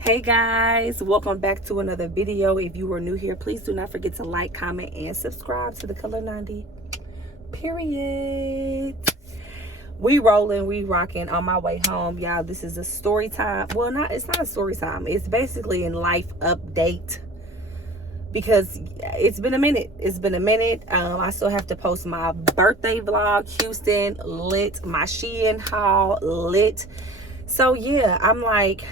Hey guys, welcome back to another video. If you are new here, please do not forget to like, comment, and subscribe to the Color 90 period. We rolling, we rocking on my way home, y'all. This is a story time. Well, it's not a story time. It's basically a life update because it's been a minute. I still have to post my birthday vlog. Houston lit, my Shein haul lit. So yeah, I'm like,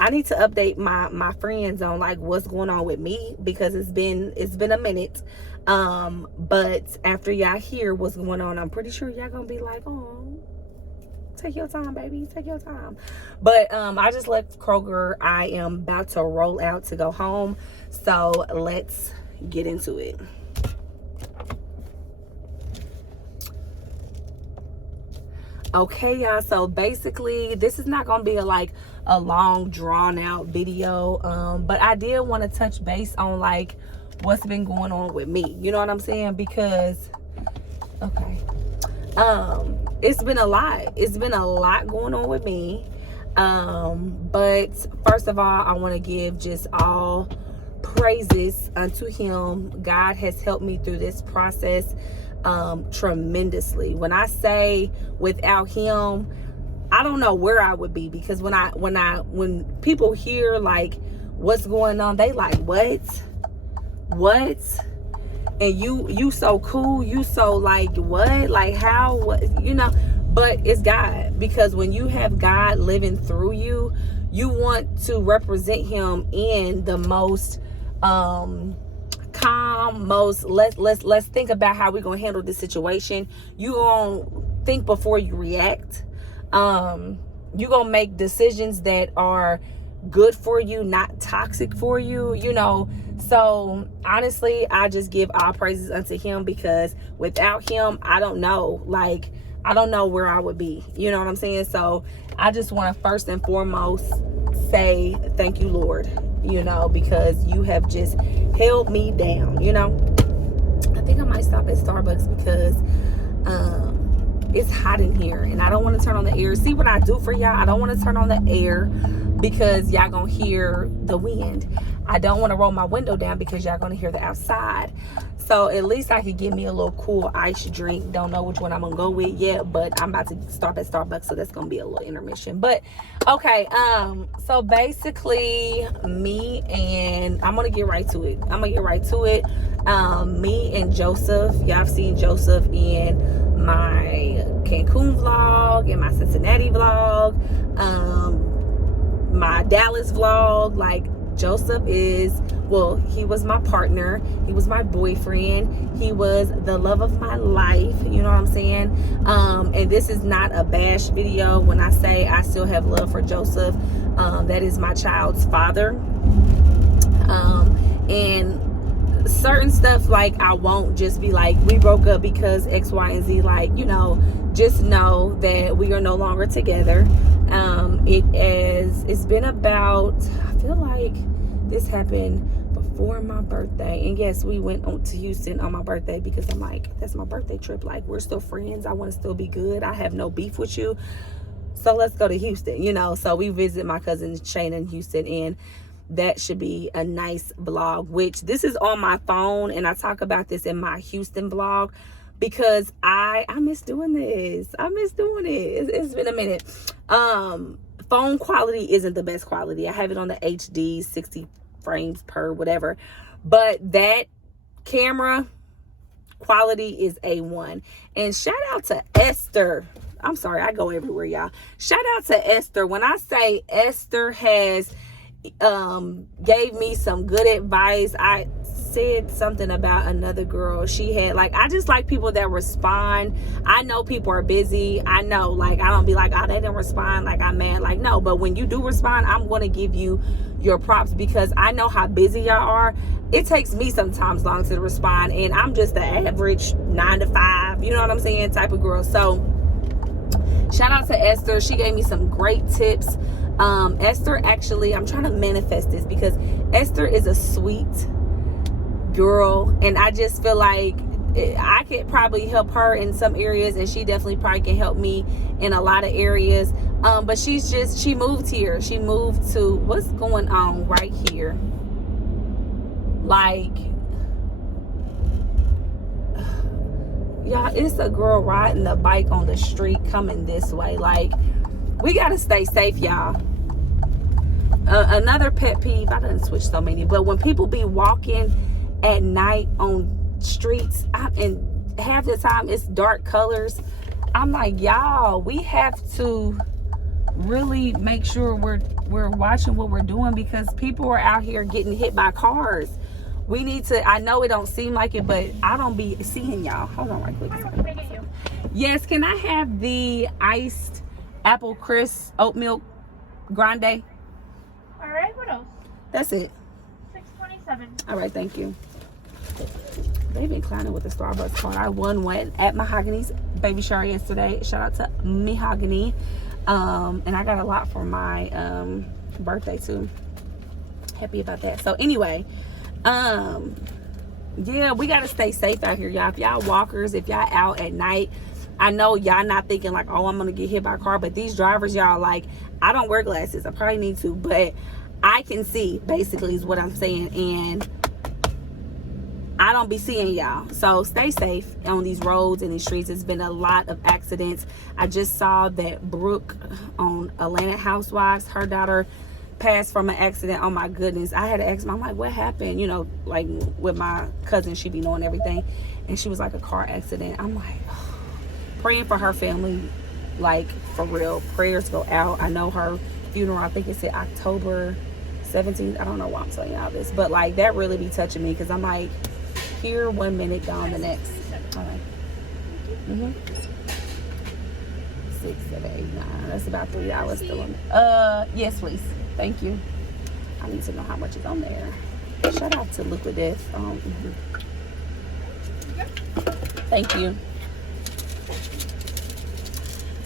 I need to update my friends on like what's going on with me because it's been a minute. But after y'all hear what's going on, I'm pretty sure y'all gonna be like, oh, take your time, baby, take your time. But I just left Kroger. I am about to roll out to go home, so let's get into it. Okay, y'all, so basically this is not gonna be a long drawn out video, but I did want to touch base on like what's been going on with me, you know what I'm saying? Because it's been a lot going on with me. But first of all, I want to give just all praises unto him. God has helped me through this process tremendously. When I say without him, I don't know where I would be, because when people hear like what's going on, they like, what? And you so cool, you so like, what? Like how, what, you know? But it's God, because when you have God living through you, you want to represent him in the most calm, most let's think about how we're gonna handle this situation. You gonna think before you react. You gonna make decisions that are good for you, not toxic for you, you know. So honestly, I just give all praises unto him, because without him, I don't know where I would be, you know what I'm saying? So I just want to first and foremost say thank you, Lord, you know, because you have just held me down, you know. I think I might stop at Starbucks because it's hot in here and I don't want to turn on the air. See what I do for y'all? I don't want to turn on the air because y'all gonna hear the wind. I don't want to roll my window down because y'all gonna hear the outside. So at least I could get me a little cool ice drink. Don't know which one I'm gonna go with yet, but I'm about to stop at Starbucks, so that's gonna be a little intermission. But okay, so basically me and I'm gonna get right to it. Me and Joseph, y'all have seen Joseph in my Cancun vlog, in my Cincinnati vlog, my Dallas vlog. Like, Joseph he was my partner, he was my boyfriend, he was the love of my life, you know what I'm saying? And this is not a bash video when I say I still have love for Joseph. That is my child's father. And certain stuff, like, I won't just be like, we broke up because X, Y, and Z. Like, you know, just know that we are no longer together. It's been about, I feel like this happened before my birthday. And yes, we went on to Houston on my birthday because I'm like, that's my birthday trip. Like, we're still friends. I want to still be good. I have no beef with you. So let's go to Houston, you know. So we visit my cousin Shane in Houston, and that should be a nice vlog, which this is on my phone, and I talk about this in my Houston vlog because I miss doing this. I miss doing it. It's been a minute. Phone quality isn't the best quality. I have it on the HD, 60 frames per whatever, but that camera quality is A1. And shout out to Esther. I'm sorry, I go everywhere, y'all. Shout out to Esther. When I say Esther has gave me some good advice, I said something about another girl. She had, like, I just like people that respond. I know people are busy. I know, like, I don't be like, oh, they didn't respond, like, I'm mad. Like, no, but when you do respond, I'm going to give you your props because I know how busy y'all are. It takes me sometimes long to respond, and I'm just the average 9 to 5, you know what I'm saying, type of girl. So shout out to Esther. She gave me some great tips. Esther, actually, I'm trying to manifest this because Esther is a sweet girl, and I just feel like I could probably help her in some areas, and she definitely probably can help me in a lot of areas. But she moved here. She moved to, what's going on right here? Like, y'all, it's a girl riding the bike on the street coming this way. Like, we gotta stay safe, y'all. Another pet peeve, I done switched so many, but when people be walking at night on streets, and half the time it's dark colors, I'm like, y'all, we have to really make sure we're watching what we're doing, because people are out here getting hit by cars. We need to, I know it don't seem like it, but I don't be seeing y'all. Hold on right quick. Yes, can I have the iced apple crisp oat milk grande? All right, what else? That's it. $6.27. All right, thank you. They've been clowning with the Starbucks card. I won one at Mahogany's baby shower yesterday. Shout out to Mahogany. And I got a lot for my birthday too. Happy about that. So anyway, yeah, we gotta stay safe out here, y'all. If y'all walkers, if y'all out at night, I know y'all not thinking like, oh, I'm gonna get hit by a car, but these drivers, y'all, like, I don't wear glasses. I probably need to, but I can see, basically, is what I'm saying, and I don't be seeing y'all. So stay safe on these roads and these streets. It's been a lot of accidents. I just saw that Brooke on Atlanta Housewives, her daughter passed from an accident. Oh my goodness. I had to ask my, I'm like, what happened? You know, like with my cousin, she be knowing everything, and she was like, a car accident. I'm like, oh, praying for her family, like, for real. Prayers go out. I know her funeral, I think it's in October 17th. I don't know why I'm telling y'all this, but like, that really be touching me, because I'm like, here 1 minute, gone the next. All right. 6, 7, 8, 9. That's about 3 hours still on there. Yes, please. Thank you. I need to know how much is on there. Shout out to Liquid Death. Thank you.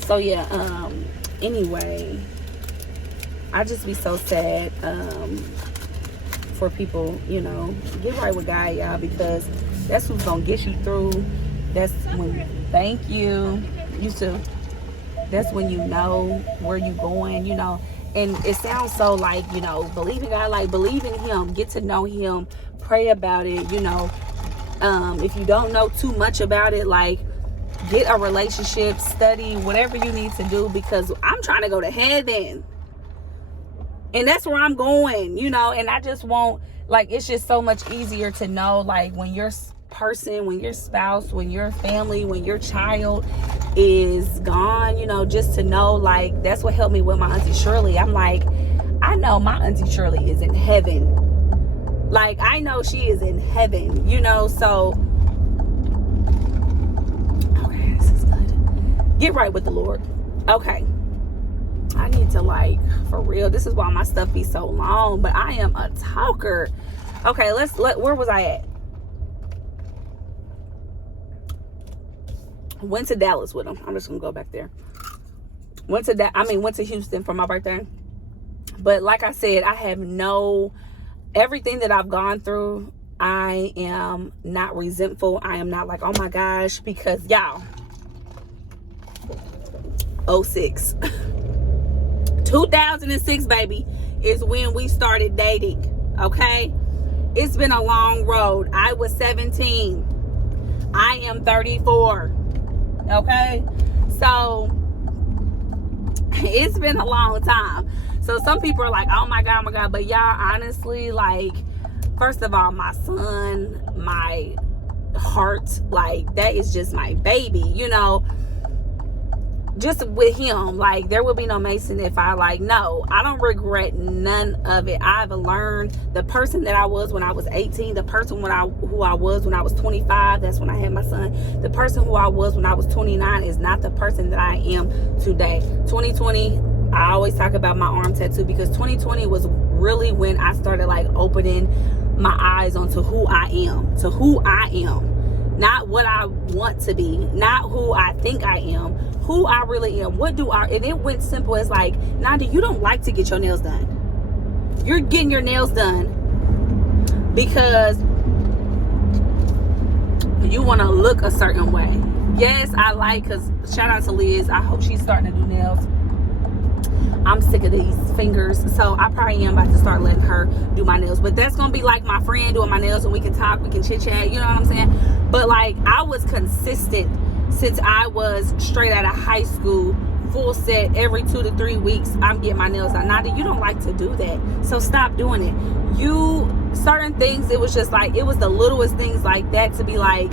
So yeah, anyway, I just be so sad for people, you know. Get right with God, y'all, because that's who's gonna get you through. That's when, thank you, you too. That's when you know where you going, you know. And it sounds so like, you know, believe in God, like, believe in him, get to know him, pray about it, you know. If you don't know too much about it, like, get a relationship, study, whatever you need to do, because I'm trying to go to heaven. And that's where I'm going, you know. And I just want, like, it's just so much easier to know, like, when your person, when your spouse, when your family, when your child is gone, you know, just to know, like, that's what helped me with my Auntie Shirley. I'm like, I know my Auntie Shirley is in heaven. Like, I know she is in heaven, you know. So, okay, this is good. Get right with the Lord. Okay. I need to, like, for real, this is why my stuff be so long, but I am a talker. Okay, where was I at? Went to Dallas with him. I'm just gonna go back there. Went to Houston for my birthday. But like I said, I have everything that I've gone through, I am not resentful. I am not like, oh my gosh, because y'all, 06 2006, baby, is when we started dating. Okay, it's been a long road. I was 17. I am 34. Okay, so it's been a long time. So some people are like, oh my god, but y'all, honestly, like, first of all, my son, my heart, like, that is just my baby, you know. Just with him, like, there would be no Mason if I, like, no, I don't regret none of it. I've learned the person that I was when I was 18, the person who I was when I was 25, that's when I had my son. The person who I was when I was 29 is not the person that I am today. 2020, I always talk about my arm tattoo, because 2020 was really when I started, like, opening my eyes onto who I am, to who I am. Not what I want to be, not who I think I am, who I really am. And it went simple as like, Nanda, you don't like to get your nails done. You're getting your nails done because you want to look a certain way. Yes, I like, because shout out to Liz. I hope she's starting to do nails. I'm sick of these fingers. So I probably am about to start letting her do my nails. But that's going to be like my friend doing my nails, and we can talk, we can chit chat, you know what I'm saying? But like, I was consistent since I was straight out of high school, full set every 2 to 3 weeks. I'm getting my nails done. Nada, you don't like to do that, so stop doing it. Certain things, it was just like, it was the littlest things like that to be like,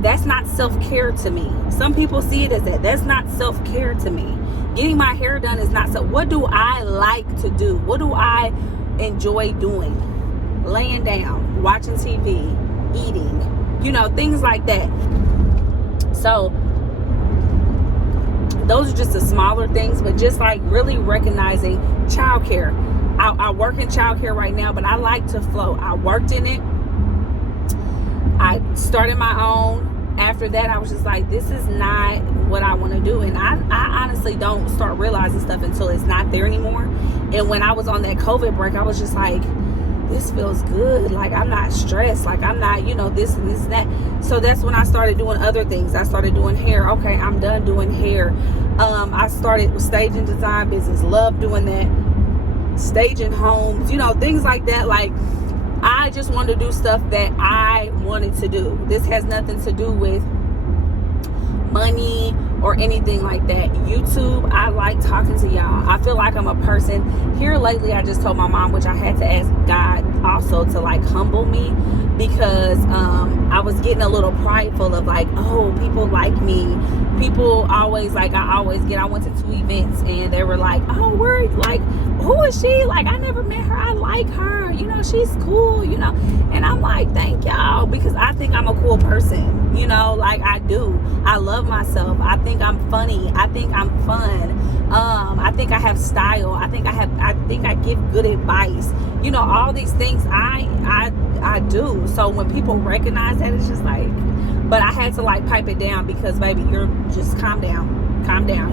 that's not self-care to me. Some people see it as that. That's not self-care to me. Getting my hair done is not so. What do I like to do? What do I enjoy doing? Laying down, watching TV, eating, you know, things like that. So those are just the smaller things, but just like really recognizing childcare. I work in childcare right now, but I like to flow. I worked in it. I started my own. After that, I was just like, this is not what I want to do. And I honestly don't start realizing stuff until it's not there anymore. And when I was on that COVID break, I was just like, this feels good. Like, I'm not stressed. Like, I'm not, you know, this and this and that. So that's when I started doing other things. I started doing hair. Okay, I'm done doing hair. I started with staging design business. Love doing that. Staging homes, you know, things like that. Like, I just wanted to do stuff that I wanted to do. This has nothing to do with money or anything like that. YouTube, I like talking to y'all. I feel like I'm a person. Here lately, I just told my mom, which I had to ask God also to like humble me, because I was getting a little prideful of like, oh, people like me. People always like, I went to 2 events and they were like, oh, we're like, who is she? Like, I never met her. I like her. You know, she's cool, you know. And I'm like, thank y'all, because I think I'm a cool person. You know, like I do. I love myself. I think I'm funny. I think I'm fun. I think I have style. I think I give good advice. You know, all these things I do. So when people recognize that, it's just like, but I had to like pipe it down, because baby, you're just calm down.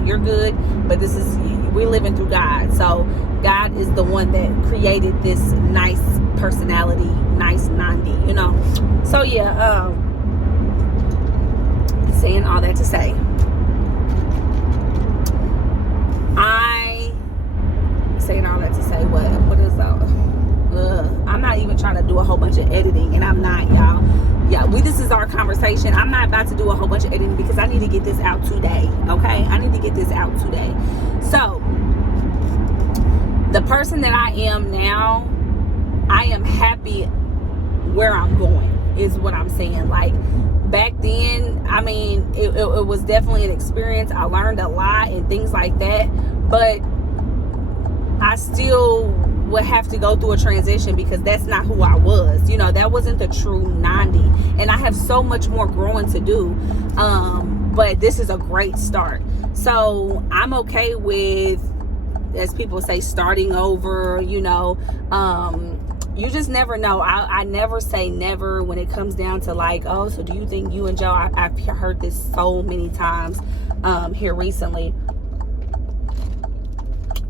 You're good, but we're living through God. So God is the one that created this nice personality, nice Nandi, you know. So yeah, saying all that to say, what is that? I'm not even trying to do a whole bunch of editing, and I'm not, y'all. Yeah, this is our conversation. I'm not about to do a whole bunch of editing because I need to get this out today. Okay, I need to get this out today. So the person that I am now, I am happy where I'm going, is what I'm saying. Like, back then, I mean, it was definitely an experience. I learned a lot and things like that, but I still would have to go through a transition, because that's not who I was. You know, that wasn't the true Nandi, and I have so much more growing to do. But this is a great start. So I'm okay with, as people say, starting over. You know, you just never know. I never say never when it comes down to like, oh, so do you think you and Joe, I've heard this so many times here recently,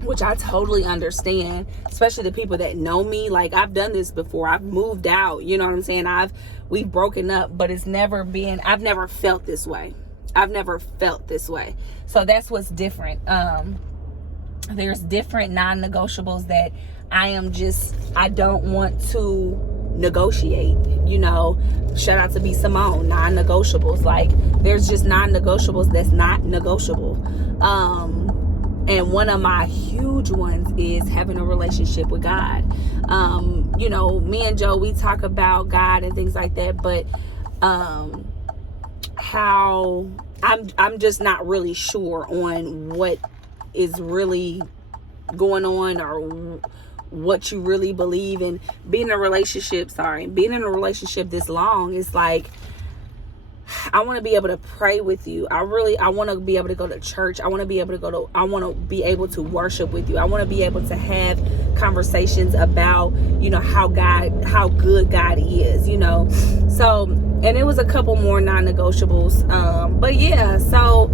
which I totally understand, especially the people that know me. Like, I've done this before. I've moved out, you know what I'm saying? We've broken up, but I've never felt this way. So that's what's different. There's different non-negotiables that I don't want to negotiate, you know. Shout out to B Simone, non-negotiables. Like, there's just non-negotiables that's not negotiable. And one of my huge ones is having a relationship with God. You know, me and Joe, we talk about God and things like that, but how I'm just not really sure on what is really going on, or what you really believe. And being in a relationship this long, it's like, I want to be able to pray with you. I want to be able to go to church. I want to be able to worship with you. I want to be able to have conversations about, you know, how good God is, you know. So, and it was a couple more non-negotiables. But yeah, so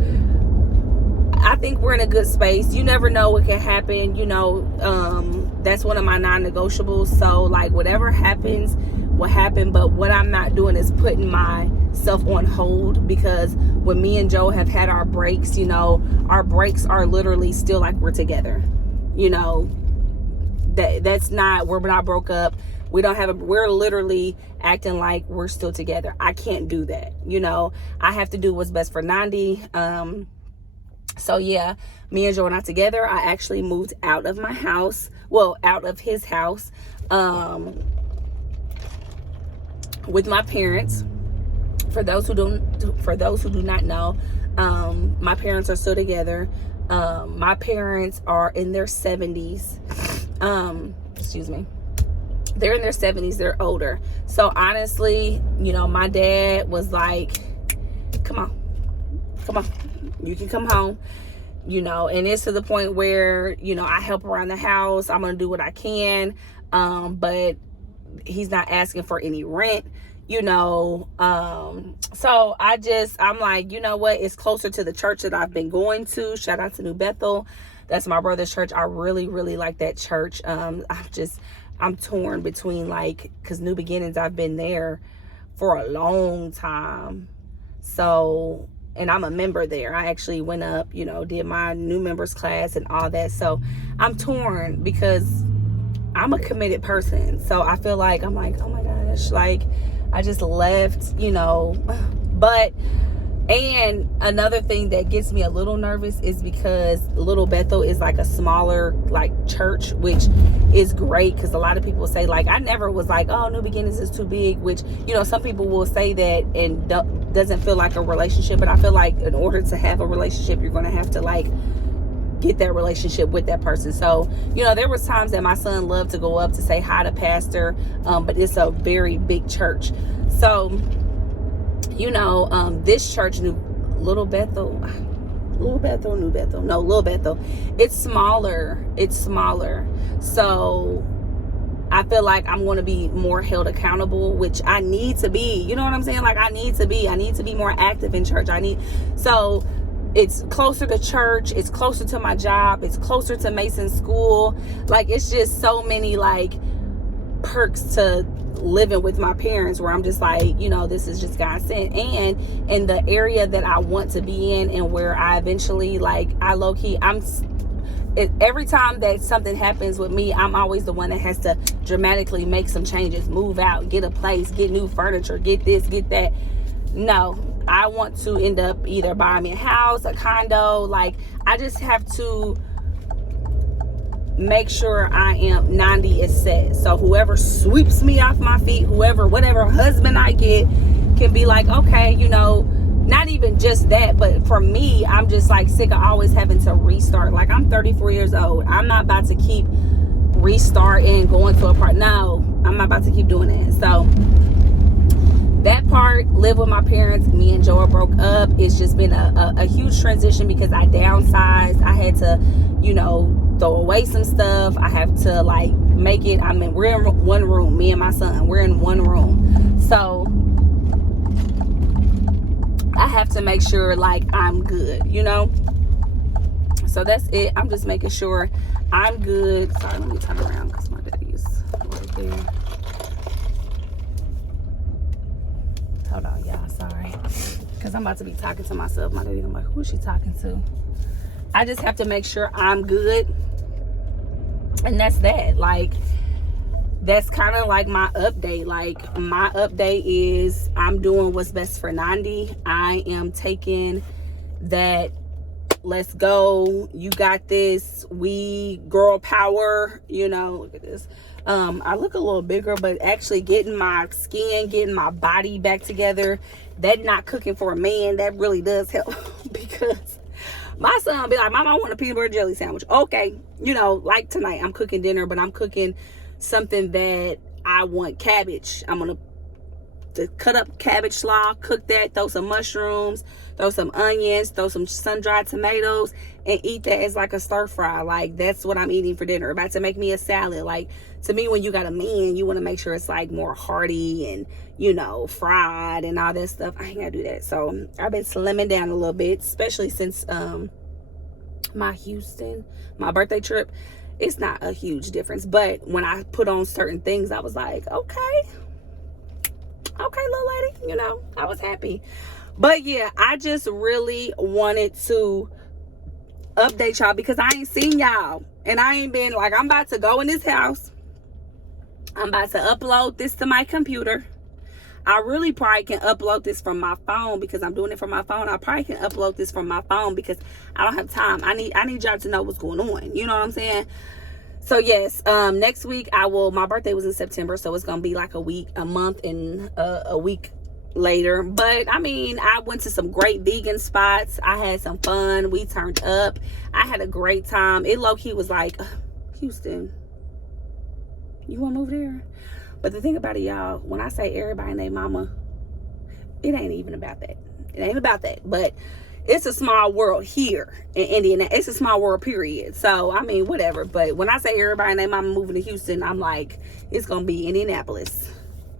I think we're in a good space. You never know what can happen, you know. that's one of my non-negotiables. So like whatever happens will happen, but what I'm not doing is putting myself on hold, because when me and Joe have had our breaks, you know, our breaks are literally still like we're together. You know, that's not, we're not broke up. We don't have we're literally acting like we're still together. I can't do that. You know, I have to do what's best for Nandi. So yeah, me and Joe are not together. I actually moved out of my house. Well, out of his house, with my parents. For those who do not know, my parents are still together. My parents are in their 70s. Excuse me. They're in their 70s. They're older. So honestly, you know, my dad was like, come on, you can come home, you know, and it's to the point where, you know, I help around the house. I'm going to do what I can. But he's not asking for any rent, you know. So I'm like, you know what? It's closer to the church that I've been going to. Shout out to New Bethel. That's my brother's church. I really, really like that church. I'm torn between, like, because New Beginnings, I've been there for a long time. So, and I'm a member there. I actually went up, you know, did my new members class and all that. So I'm torn because I'm a committed person. So I feel like, I'm like, oh my gosh, like I just left, you know. But, and another thing that gets me a little nervous is because Little Bethel is like a smaller like church, which is great, because a lot of people say, like, I never was like, oh, New Beginnings is too big, which, you know, some people will say that and doesn't feel like a relationship. But I feel like in order to have a relationship, you're going to have to like get that relationship with that person. So, you know, there was times that my son loved to go up to say hi to pastor, but it's a very big church. So, you know, this church, Little Bethel, it's smaller. So I feel like I'm going to be more held accountable, which I need to be, you know what I'm saying? Like I need to be more active in church. So it's closer to church, it's closer to my job, it's closer to Mason school. Like, it's just so many like perks to living with my parents, where I'm just like, you know, this is just God sent. And in the area that I want to be in, and where I eventually, like, I low-key, every time that something happens with me, I'm always the one that has to dramatically make some changes, move out, get a place, get new furniture, get this, get that. No, I want to end up either buying me a house, a condo. Like, I just have to make sure Nandi is set. So whoever sweeps me off my feet, whatever husband I get, can be like, okay, you know, not even just that, but for me, I'm just like sick of always having to restart. Like, I'm 34 years old. I'm not about to keep restarting, going to a part. No, I'm not about to keep doing that. So that part, live with my parents. Me and Joe broke up. It's just been a huge transition, because I downsized. I had to, you know, throw away some stuff. I have to like make it. We're in one room. Me and my son, we're in one room. So I have to make sure like I'm good, you know. So that's it. I'm just making sure I'm good. Sorry, let me turn around because my daddy is right there. Hold on, y'all. Sorry, because I'm about to be talking to myself. My daddy, I'm like, who is she talking to? I just have to make sure I'm good. And that's that. Like, that's kind of like my update. Like, my update is I'm doing what's best for Nandi. I am taking that, let's go, you got this, we girl power, you know. Look at this. I look a little bigger, but actually getting my skin, getting my body back together, that not cooking for a man, that really does help. Because my son be like, Mom, I want a peanut butter jelly sandwich. Okay, you know, like tonight I'm cooking dinner, but I'm cooking something that I want cabbage. I'm gonna cut up cabbage slaw, cook that, throw some mushrooms, throw some onions, throw some sun-dried tomatoes, and eat that as like a stir fry. Like, that's what I'm eating for dinner. About to make me a salad. Like, to me, when you got a man, you want to make sure it's like more hearty and, you know, fried and all that stuff. I ain't gotta do that. So I've been slimming down a little bit, especially since my birthday trip. it's not a huge difference. But when I put on certain things, I was like, okay, little lady, you know, I was happy. But yeah, I just really wanted to update y'all because I ain't seen y'all. And I ain't been like, I'm about to go in this house. I'm about to upload this to my computer. I really probably can upload this from my phone because I'm doing it from my phone. I probably can upload this from my phone because I don't have time. I need y'all to know what's going on. You know what I'm saying? So yes, next week my birthday was in September, so it's gonna be like a month and a week later. But I mean, I went to some great vegan spots. I had some fun. We turned up. I had a great time. It low-key was like, Houston, you wanna move there? But the thing about it, y'all, when I say everybody and their mama, it ain't even about that. It ain't about that. But it's a small world here in Indiana. It's a small world, period. So, I mean, whatever. But when I say everybody and their mama moving to Houston, I'm like, it's going to be Indianapolis.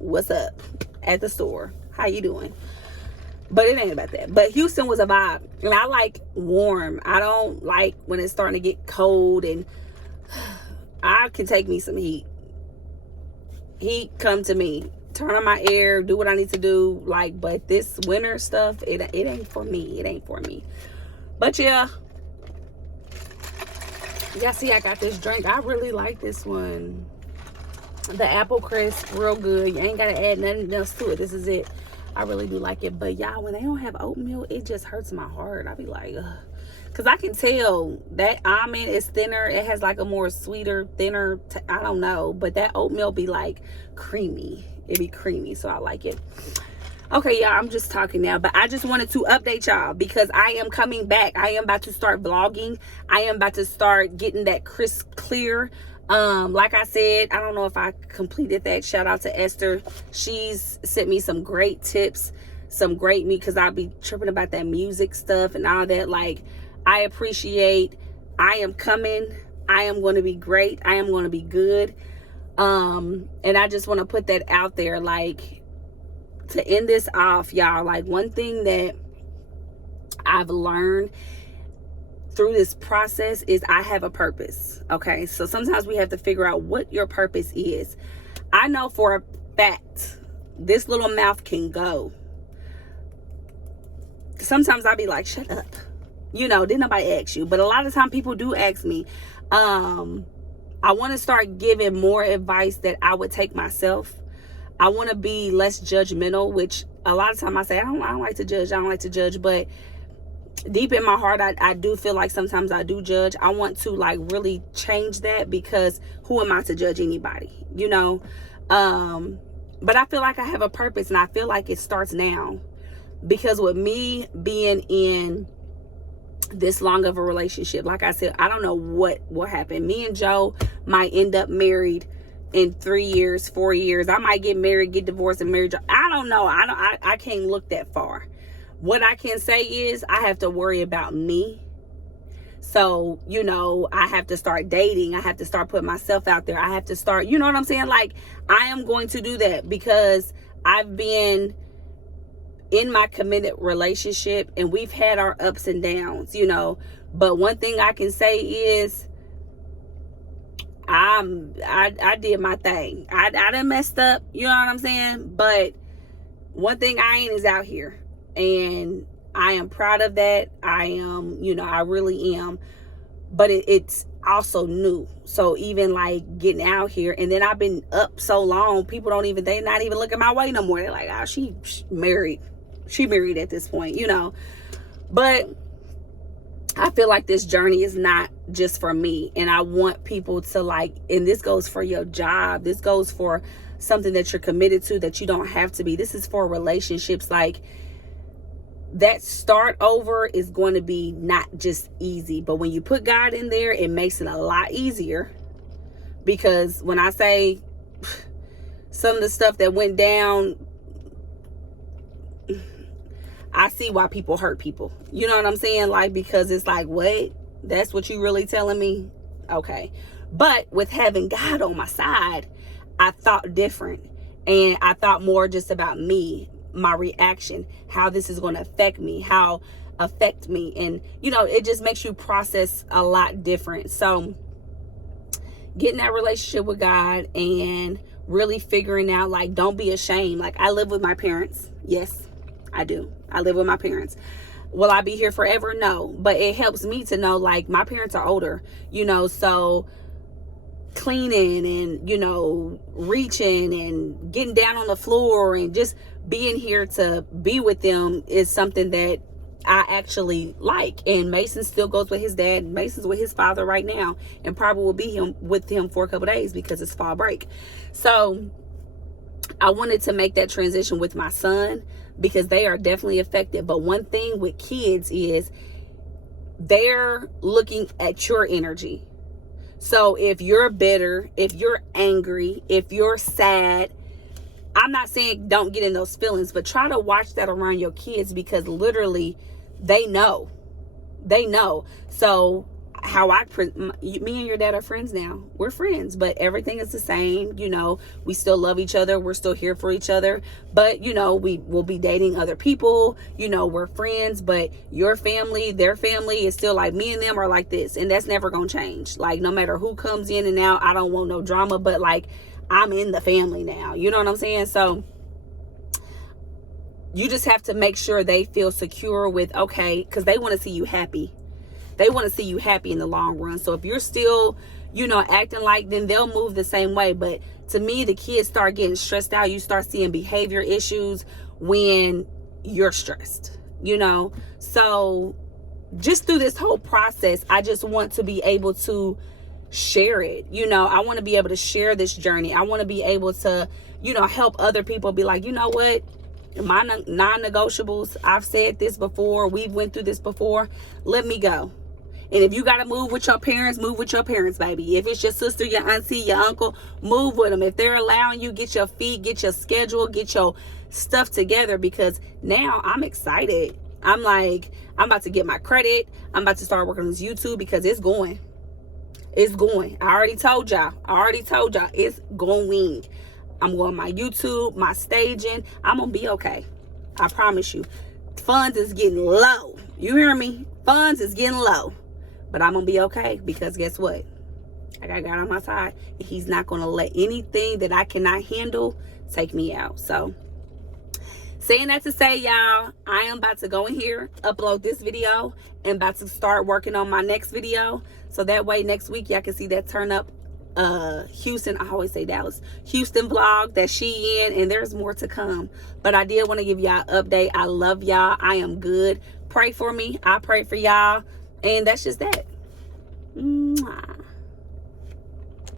What's up? At the store. How you doing? But it ain't about that. But Houston was a vibe. And I like warm. I don't like when it's starting to get cold. And I can take me some heat. Heat, come to me. Turn on my air, do what I need to do. Like, but this winter stuff, it ain't for me. It ain't for me. But yeah, y'all see I got this drink. I really like this one. The apple crisp, real good. You ain't gotta add nothing else to it. This is it. I really do like it. But y'all, when they don't have oatmeal, it just hurts my heart. I be like, ugh. Because I can tell that almond is thinner. It has like a more sweeter, thinner, I don't know. But that oatmeal be like creamy. It be creamy, so I like it. Okay, y'all, I'm just talking now. But I just wanted to update y'all because I am coming back. I am about to start vlogging. I am about to start getting that crisp clear. Like I said, I don't know if I completed that. Shout out to Esther. She's sent me some great tips. Some great because I'll be tripping about that music stuff and all that. Like, I appreciate. I am coming. I am going to be great. I am going to be good. And I just want to put that out there, like, to end this off, y'all. Like, one thing that I've learned through this process is I have a purpose. Okay, so sometimes we have to figure out what your purpose is. I know for a fact this little mouth can go. Sometimes I'll be like, shut up. You know, didn't nobody ask you. But a lot of time people do ask me. I want to start giving more advice that I would take myself. I want to be less judgmental, which a lot of time I say, I don't like to judge. I don't like to judge. But deep in my heart, I do feel like sometimes I do judge. I want to like really change that because who am I to judge anybody, you know? But I feel like I have a purpose and I feel like it starts now. Because with me being in this long of a relationship, like I said, I don't know what will happen. Me and Joe might end up married in 3 years, 4 years. I might get married, get divorced, and married. I don't know. I can't look that far. What I can say is I have to worry about me. So, you know, I have to start dating. I have to start putting myself out there. I have to start, you know what I'm saying? Like, I am going to do that because I've been in my committed relationship and we've had our ups and downs, you know. But one thing I can say is I did my thing. I done messed up, you know what I'm saying? But one thing I ain't is out here. And I am proud of that. I am, you know, I really am. But it's also new. So even like getting out here, and then I've been up so long, people they're not even looking my way no more. They're like, oh, she married. She married at this point, you know. But I feel like this journey is not just for me. And I want people to like, and this goes for your job. This goes for something that you're committed to that you don't have to be. This is for relationships. Like, that start over is going to be not just easy, but when you put God in there, it makes it a lot easier. Because when I say some of the stuff that went down, I see why people hurt people. You know what I'm saying? Like, because it's like, what? That's what you really telling me? Okay. But with having God on my side, I thought different. And I thought more just about me, my reaction, how this is going to affect me, and you know, it just makes you process a lot different. So getting that relationship with God and really figuring out, like, don't be ashamed. Like, I live with my parents. Yes, I do. I live with my parents. Will I be here forever? No. But it helps me to know, like, my parents are older, you know, so cleaning and, you know, reaching and getting down on the floor and just being here to be with them is something that I actually like. And Mason still goes with his dad. Mason's with his father right now, and probably will be with him for a couple days because it's fall break. So I wanted to make that transition with my son because they are definitely affected. But one thing with kids is they're looking at your energy. So if you're bitter, if you're angry, if you're sad, I'm not saying don't get in those feelings, but try to watch that around your kids, because literally they know. They know. So how me and your dad are friends now. We're friends, but everything is the same. You know, we still love each other. We're still here for each other. But, you know, we will be dating other people. You know, we're friends, but your family, their family is still like, me and them are like this. And that's never going to change. Like, no matter who comes in and out, I don't want no drama, but like, I'm in the family now. You know what I'm saying? So you just have to make sure they feel secure with, okay, because they want to see you happy. They want to see you happy in the long run. So if you're still, you know, acting like, then they'll move the same way. But to me, the kids start getting stressed out. You start seeing behavior issues when you're stressed, you know. So just through this whole process, I just want to be able to share it. You know, I want to be able to share this journey. I want to be able to, you know, help other people be like, you know what? My non-negotiables, I've said this before. We've went through this before. Let me go. And if you got to move with your parents, move with your parents, baby. If it's your sister, your auntie, your uncle, move with them. If they're allowing you, get your feet, get your schedule, get your stuff together, because now I'm excited. I'm like, I'm about to get my credit. I'm about to start working on this YouTube because it's going. It's going. I already told y'all. It's going. I'm going my YouTube, my staging. I'm going to be okay. I promise you. Funds is getting low. You hear me? Funds is getting low. But I'm going to be okay, because guess what? I got God on my side. And he's not going to let anything that I cannot handle take me out. So, saying that to say, y'all, I am about to go in here, upload this video, and about to start working on my next video. So that way next week y'all can see that turn up Houston, I always say Dallas, Houston vlog that she in, and there's more to come. But I did want to give y'all an update. I love y'all. I am good. Pray for me. I pray for y'all. And that's just that. Mwah.